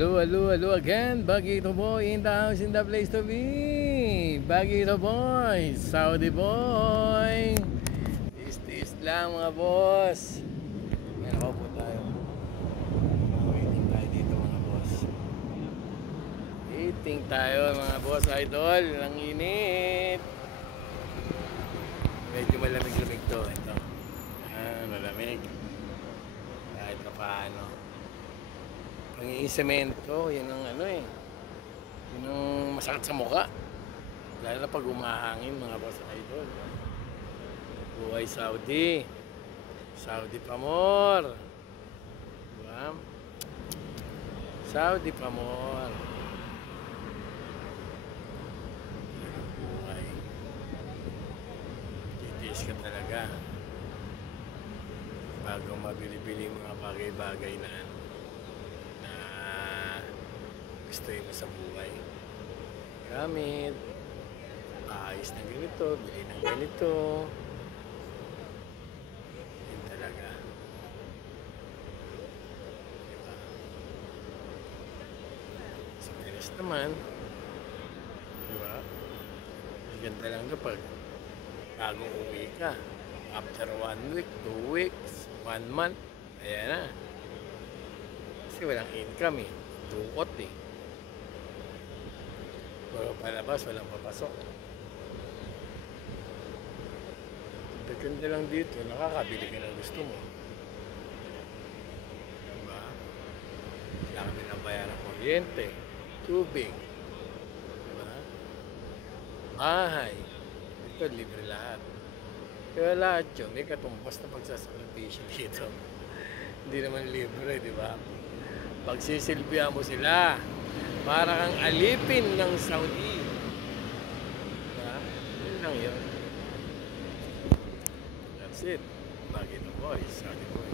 Hello again. Bagito boy in the house, in the place to be. Bagito boy, Saudi boy. Tiis lang mga boss. Yan ako po tayo. Waiting tayo dito mga boss. Waiting tayo mga boss idol. Ang init. Medyo malamig-lamig to. Ito. Malamig. Kahit na paano. Semento, yun ang yun ang masakit sa mukha. Lalo na pag umahangin mga boss idol. Buhay Saudi. Saudi pa more. Diba? Saudi pa more. Buhay. Titiis ka talaga. Bago mabili-bili mga bagay-bagay na gusto mo sa buhay. Gamit. Ayos ng ganito. Bili ng ganito. Yun talaga. Diba? Sa Pinas naman. Diba? Ganda lang kapag bagong uwi ka. After 1 week, 2 weeks, 1 month. Ayan na. Kasi walang income eh. Dukot eh. Pero palabas, walang papasok. Depende lang dito, nakakabili ka ng gusto mo. Diba? Wala kami ng bayaran ng kuryente, tubig. Diba? Bahay. Ito, libre lahat. Kaya lahat yun, may katumbas na pagsasakripisyo dito. Hindi naman libre, di ba? Pagsisilbihan mo sila. Para kang alipin ng Saudi. Diba? Yun lang yun. That's it. Bagito boy, Saudi boy.